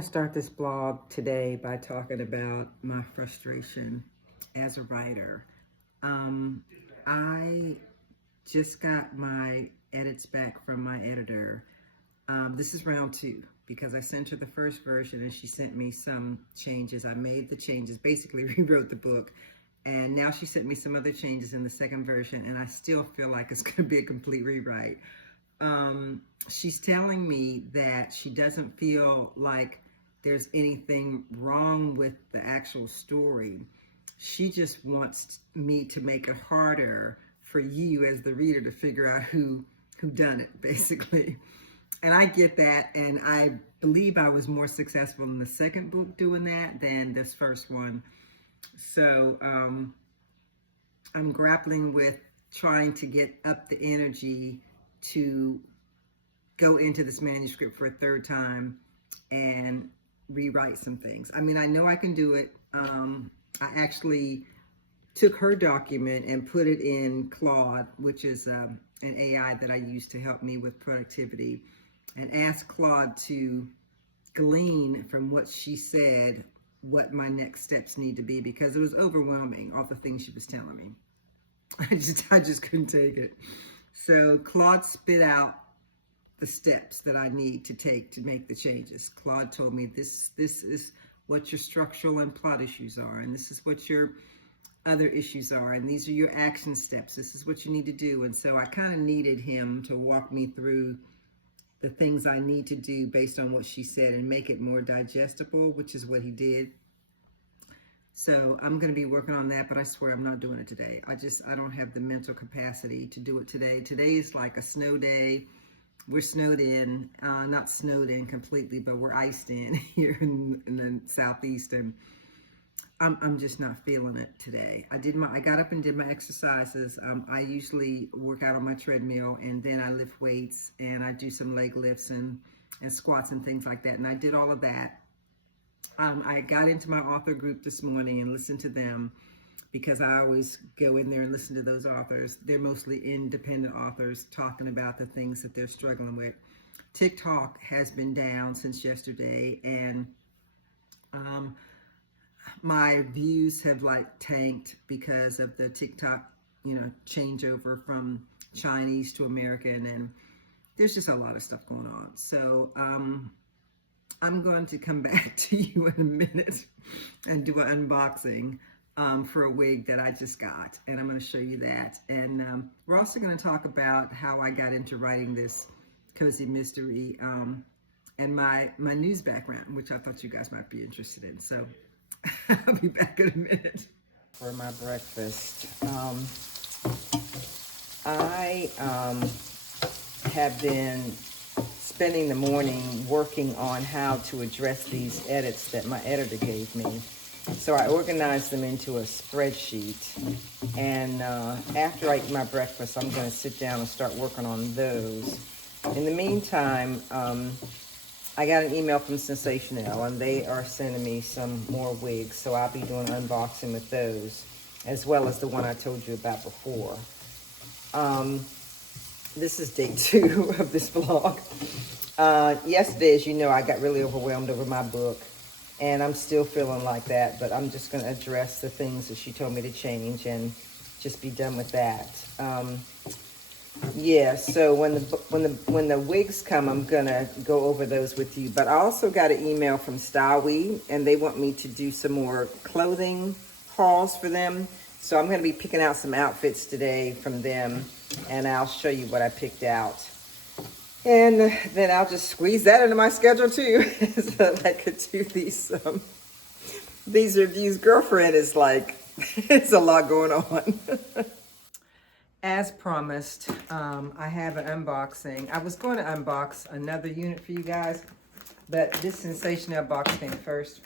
going to start this blog today by talking about my frustration as a writer. I just got my edits back from my editor. This is round 2 because I sent her the first version and she sent me some changes. I made the changes, basically rewrote the book, and now she sent me some other changes in the second version, and I still feel like it's going to be a complete rewrite. She's telling me that she doesn't feel like there's anything wrong with the actual story. She just wants me to make it harder for you as the reader to figure out who done it, basically. And I get that, and I believe I was more successful in the second book doing that than this first one. So I'm grappling with trying to get up the energy to go into this manuscript for a third time and rewrite some things. I mean, I know I can do it. I actually took her document and put it in Claude, which is an AI that I use to help me with productivity, and asked Claude to glean from what she said what my next steps need to be, because it was overwhelming, all the things she was telling me. I just couldn't take it. So Claude spit out the steps that I need to take to make the changes. Claude told me this is what your structural and plot issues are, and this is what your other issues are, and these are your action steps. This is what you need to do. And so I kind of needed him to walk me through the things I need to do based on what she said and make it more digestible, which is what he did. So I'm going to be working on that, but I swear I'm not doing it today. I don't have the mental capacity to do it today. Today is like a snow day. We're snowed in, not snowed in completely, but we're iced in here in the southeast, and I'm just not feeling it today. I got up and did my exercises. I usually work out on my treadmill, and then I lift weights, and I do some leg lifts and squats and things like that. And I did all of that. I got into my author group this morning and listened to them, because I always go in there and listen to those authors. They're mostly independent authors talking about the things that they're struggling with. TikTok has been down since yesterday, and my views have like tanked because of the TikTok, changeover from Chinese to American, and there's just a lot of stuff going on. So I'm going to come back to you in a minute and do an unboxing for a wig that I just got, and I'm going to show you that. And we're also going to talk about how I got into writing this cozy mystery and my news background, which I thought you guys might be interested in. So I'll be back in a minute. For my breakfast, I have been spending the morning working on how to address these edits that my editor gave me. So I organized them into a spreadsheet, and after I eat my breakfast, I'm going to sit down and start working on those. In the meantime, I got an email from Sensational, and they are sending me some more wigs, so I'll be doing an unboxing with those, as well as the one I told you about before. This is day 2 of this vlog. Yesterday, as you know, I got really overwhelmed over my book, and I'm still feeling like that, but I'm just going to address the things that she told me to change and just be done with that. Yeah, so when the wigs come, I'm going to go over those with you. But I also got an email from StyleWe, and they want me to do some more clothing hauls for them. So I'm going to be picking out some outfits today from them, and I'll show you what I picked out. And then I'll just squeeze that into my schedule too, so that I could do these reviews. Girlfriend is like, it's a lot going on. As promised, I have an unboxing. I was going to unbox another unit for you guys, but this Sensational box came first.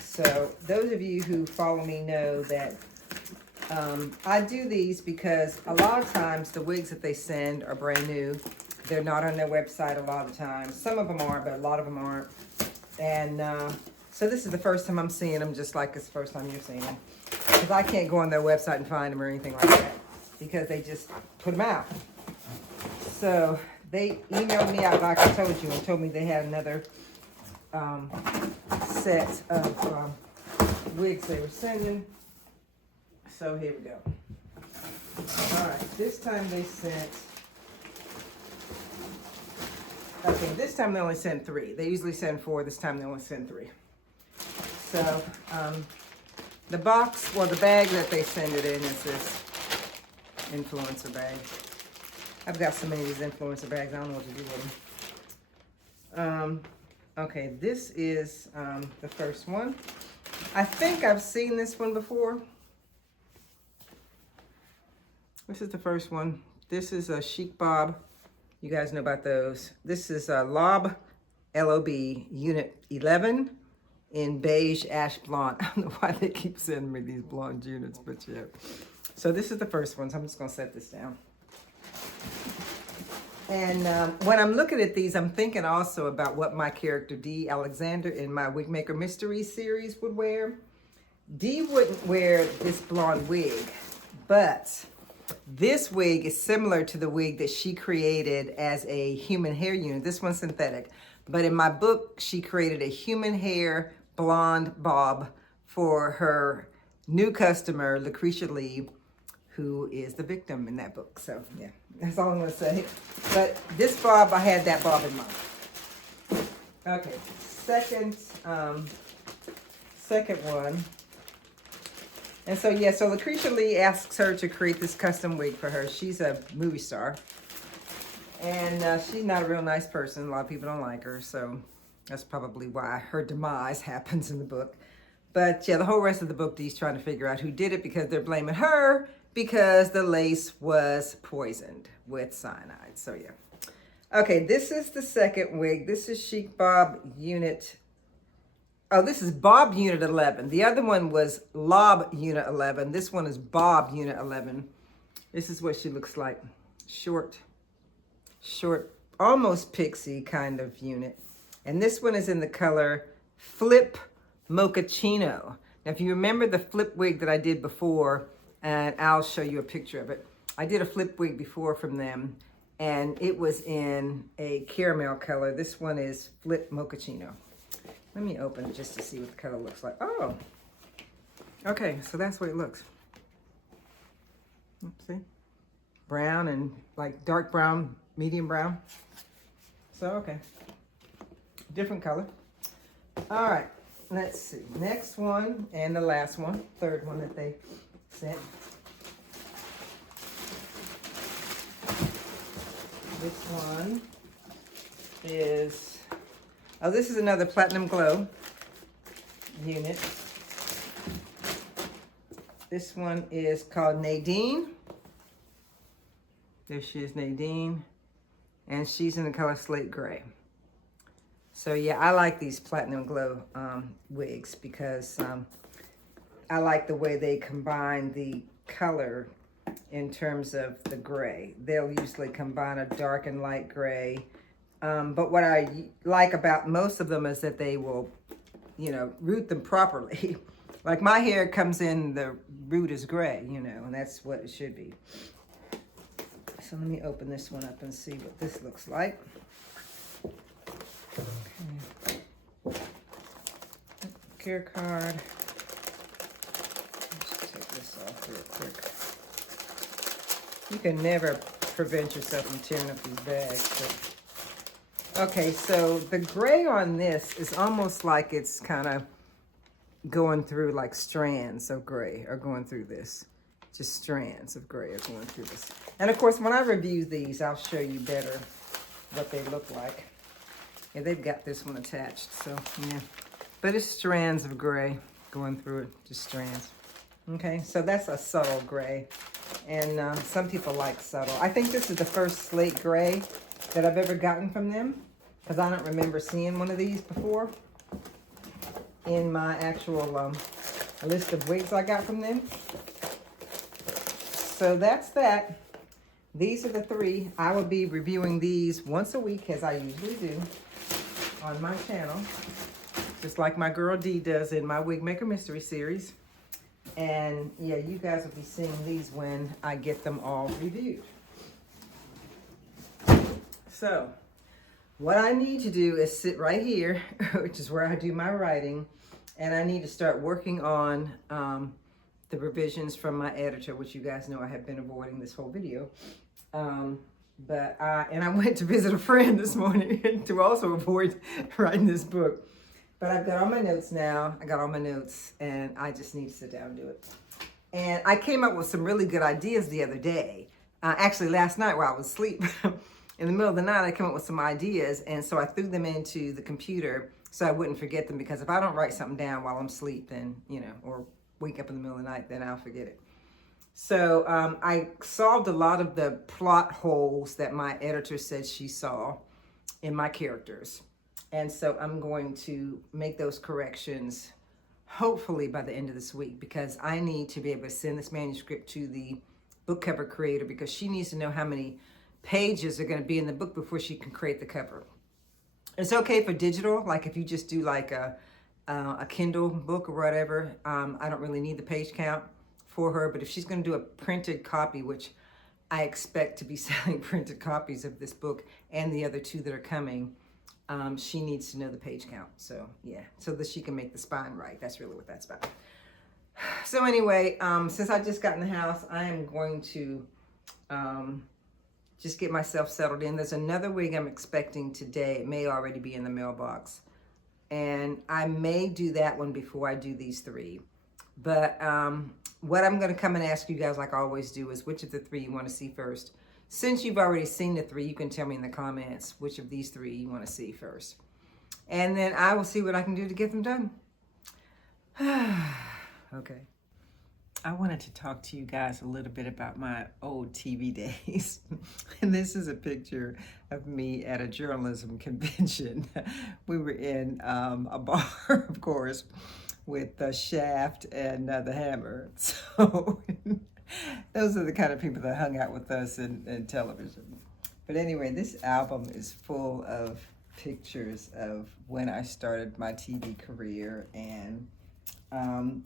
So those of you who follow me know that I do these because a lot of times the wigs that they send are brand new. They're not on their website a lot of the time. Some of them are, but a lot of them aren't. And so this is the first time I'm seeing them, just like it's the first time you're seeing them. Because I can't go on their website and find them or anything like that, because they just put them out. So they emailed me out, like I told you, and told me they had another set of wigs they were sending. So here we go. All right, this time they sent, okay, this time they only sent 3. They usually send 4, this time they only send 3. So the box, well, the bag that they send it in is this influencer bag. I've got so many of these influencer bags, I don't know what to do with them. Okay, this is the first one. I think I've seen this one before. This is the first one. This is a Chic Bob. You guys know about those. This is a LOB, L-O-B, Unit 11 in beige ash blonde. I don't know why they keep sending me these blonde units, but yeah. So this is the first one, so I'm just gonna set this down. And when I'm looking at these, I'm thinking also about what my character Dee Alexander in my Wig Maker Mystery series would wear. Dee wouldn't wear this blonde wig, but this wig is similar to the wig that she created as a human hair unit. This one's synthetic, but in my book, she created a human hair blonde bob for her new customer, Lucretia Lee, who is the victim in that book. So yeah, that's all I'm gonna say. But this bob, I had that bob in mind. Okay, second one. And so yeah, so Lucretia Lee asks her to create this custom wig for her. She's a movie star. And she's not a real nice person. A lot of people don't like her, so that's probably why her demise happens in the book. But yeah, the whole rest of the book, Dee's trying to figure out who did it because they're blaming her because the lace was poisoned with cyanide. So yeah. Okay, this is the second wig. This is Chic Bob Unit. Oh, this is Bob Unit 11. The other one was Lob Unit 11. This one is Bob Unit 11. This is what she looks like. Short, almost pixie kind of unit. And this one is in the color Flip Mochaccino. Now, if you remember the flip wig that I did before, and I'll show you a picture of it. I did a flip wig before from them, and it was in a caramel color. This one is Flip Mochaccino. Let me open it just to see what the color looks like. Oh, okay, so that's what it looks. See? Brown and like dark brown, medium brown. So, okay. Different color. All right, let's see. Next one and the last one, third one that they sent. This one is, oh, this is another Platinum Glow unit. This one is called Nadine. There she is, Nadine. And she's in the color Slate Gray. So yeah, I like these Platinum Glow wigs because I like the way they combine the color in terms of the gray. They'll usually combine a dark and light gray. But what I like about most of them is that they will, you know, root them properly. Like my hair comes in, the root is gray, you know, and that's what it should be. So let me open this one up and see what this looks like. Okay. Care card. Let's take this off real quick. You can never prevent yourself from tearing up these bags. But... okay, so the gray on this is almost like it's kind of going through like strands of gray are going through this. Just strands of gray are going through this. And of course, when I review these, I'll show you better what they look like. Yeah, they've got this one attached, so yeah. But it's strands of gray going through it, just strands. Okay, so that's a subtle gray. And some people like subtle. I think this is the first slate gray that I've ever gotten from them, because I don't remember seeing one of these before in my actual list of wigs I got from them. So that's that. These are the three. I will be reviewing these once a week, as I usually do on my channel, just like my girl Dee does in my Wig Maker Mystery series. And yeah, you guys will be seeing these when I get them all reviewed. So, What I need to do is sit right here, which is where I do my writing, and I need to start working on the revisions from my editor, which you guys know I have been avoiding this whole video. And I went to visit a friend this morning to also avoid writing this book. But I've got all my notes now. I got all my notes, and I just need to sit down and do it. And I came up with some really good ideas the other day. Actually, last night while I was asleep, in the middle of the night, I came up with some ideas, and so I threw them into the computer so I wouldn't forget them, because if I don't write something down while I'm asleep, then, or wake up in the middle of the night, then I'll forget it. So I solved a lot of the plot holes that my editor said she saw in my characters. And so I'm going to make those corrections hopefully by the end of this week, because I need to be able to send this manuscript to the book cover creator, because she needs to know how many pages are going to be in the book before she can create the cover. It's okay for digital, like if you just do like a Kindle book or whatever. I don't really need the page count for her, but if she's going to do a printed copy, which I expect to be selling printed copies of this book and the other two that are coming, she needs to know the page count. So yeah, so that she can make the spine right. That's really what that's about. So anyway, since I just got in the house, I am going to just get myself settled in. There's another wig I'm expecting today. It may already be in the mailbox, and I may do that one before I do these three. But what I'm going to come and ask you guys, like I always do, is which of the three you want to see first. Since you've already seen the three, you can tell me in the comments which of these three you want to see first. And then I will see what I can do to get them done. Okay. I wanted to talk to you guys a little bit about my old TV days. And this is a picture of me at a journalism convention. We were in a bar, of course, with the Shaft and the Hammer. So those are the kind of people that hung out with us in television. But anyway, this album is full of pictures of when I started my TV career, and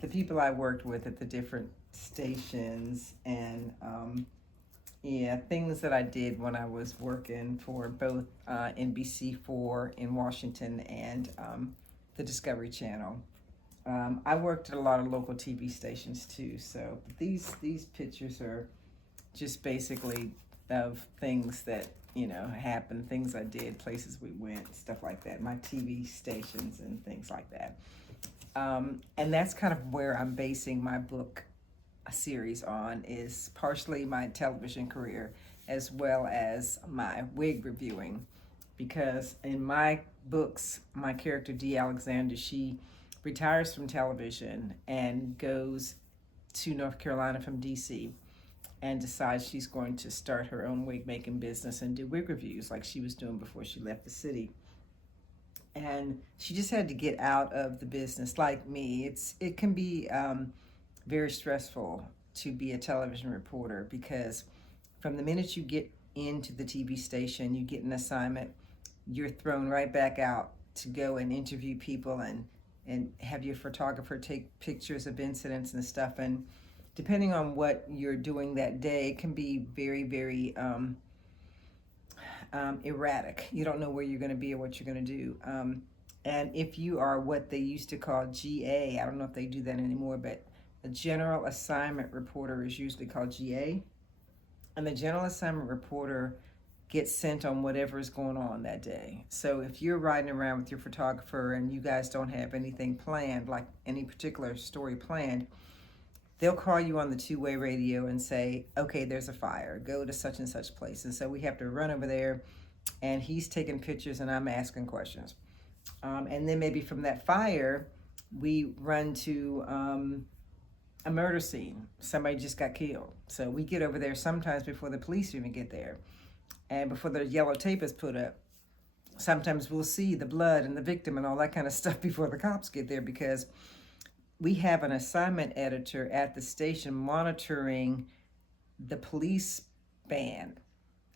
the people I worked with at the different stations, and things that I did when I was working for both NBC4 in Washington and the Discovery Channel. I worked at a lot of local TV stations too, so these pictures are just basically of things that, happened, things I did, places we went, stuff like that, my TV stations and things like that. And that's kind of where I'm basing my book series on, is partially my television career as well as my wig reviewing, because in my books, my character Dee Alexander, she retires from television and goes to North Carolina from DC and decides she's going to start her own wig making business and do wig reviews like she was doing before she left the city. And she just had to get out of the business like me. It can be very stressful to be a television reporter, because from the minute you get into the TV station, you get an assignment, you're thrown right back out to go and interview people and have your photographer take pictures of incidents and stuff. And depending on what you're doing that day, it can be very, very erratic. You don't know where you're going to be or what you're going to do. And if you are what they used to call GA, I don't know if they do that anymore, but a general assignment reporter is usually called GA. And the general assignment reporter gets sent on whatever is going on that day. So if you're riding around with your photographer and you guys don't have anything planned, like any particular story planned, they'll call you on the two-way radio and say, okay, there's a fire, go to such and such place. And so we have to run over there, and he's taking pictures and I'm asking questions. And then maybe from that fire, we run to a murder scene. Somebody just got killed. So we get over there sometimes before the police even get there. And before the yellow tape is put up, sometimes we'll see the blood and the victim and all that kind of stuff before the cops get there, because we have an assignment editor at the station monitoring the police band.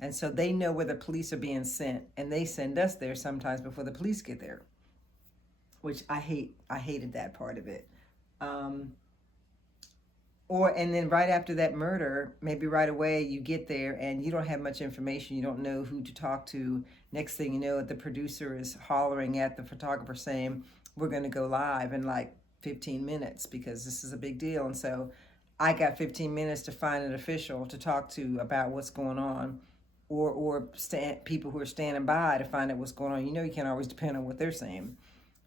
And so they know where the police are being sent, and they send us there sometimes before the police get there, which I hated that part of it. And then right after that murder, maybe right away you get there and you don't have much information. You don't know who to talk to. Next thing you know, the producer is hollering at the photographer saying, we're going to go live in like 15 minutes because this is a big deal. And so I got 15 minutes to find an official to talk to about what's going on, or people who are standing by to find out what's going on. You know, you can't always depend on what they're saying.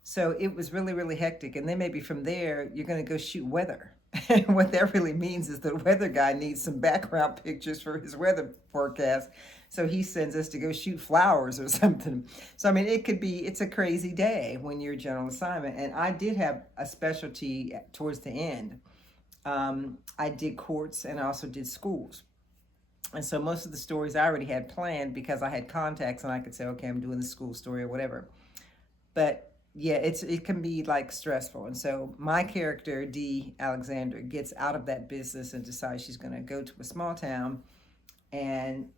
So it was really, really hectic. And then maybe from there, you're going to go shoot weather. And what that really means is the weather guy needs some background pictures for his weather forecast. So he sends us to go shoot flowers or something. So, I mean, it's a crazy day when you're general assignment. And I did have a specialty towards the end. I did courts and I also did schools. And so most of the stories I already had planned because I had contacts and I could say, okay, I'm doing the school story or whatever. But yeah, it can be like stressful. And so my character, Dee Alexander, gets out of that business and decides she's going to go to a small town and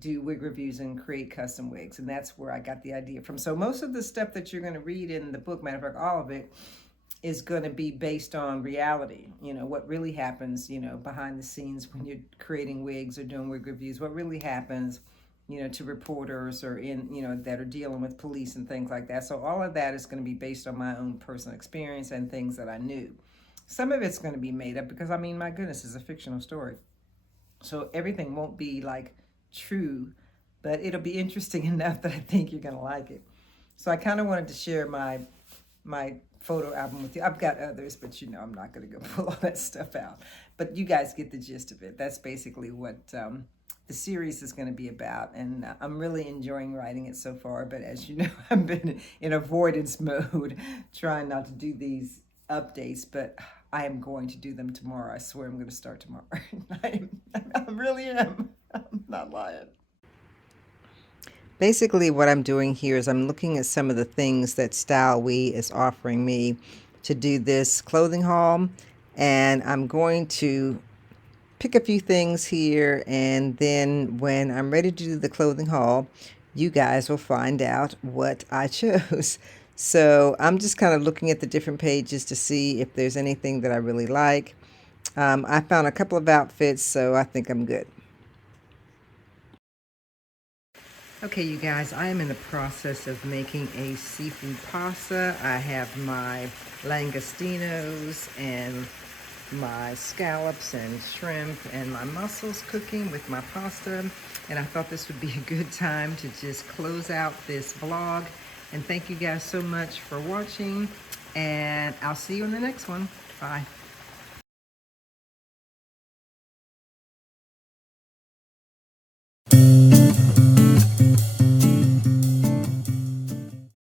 do wig reviews and create custom wigs. And that's where I got the idea from. So most of the stuff that you're going to read in the book, matter of fact, all of it, is going to be based on reality. You know, what really happens, you know, behind the scenes when you're creating wigs or doing wig reviews, what really happens, you know, to reporters or that are dealing with police and things like that. So all of that is going to be based on my own personal experience and things that I knew. Some of it's going to be made up because, I mean, my goodness, it's a fictional story. So everything won't be like true, but it'll be interesting enough that I think you're going to like it. So I kind of wanted to share my photo album with you. I've got others, but you know, I'm not going to go pull all that stuff out. But you guys get the gist of it. That's basically what the series is going to be about. And I'm really enjoying writing it so far. But as you know, I've been in avoidance mode, trying not to do these updates. But I am going to do them tomorrow. I swear I'm going to start tomorrow. I really am. I'm not lying. Basically, what I'm doing here is I'm looking at some of the things that Style We is offering me to do this clothing haul, and I'm going to pick a few things here, and then when I'm ready to do the clothing haul, you guys will find out what I chose. So I'm just kind of looking at the different pages to see if there's anything that I really like. I found a couple of outfits, so I think I'm good. Okay, you guys, I am in the process of making a seafood pasta. I have my langostinos and my scallops and shrimp and my mussels cooking with my pasta. And I thought this would be a good time to just close out this vlog. And thank you guys so much for watching. And I'll see you in the next one. Bye.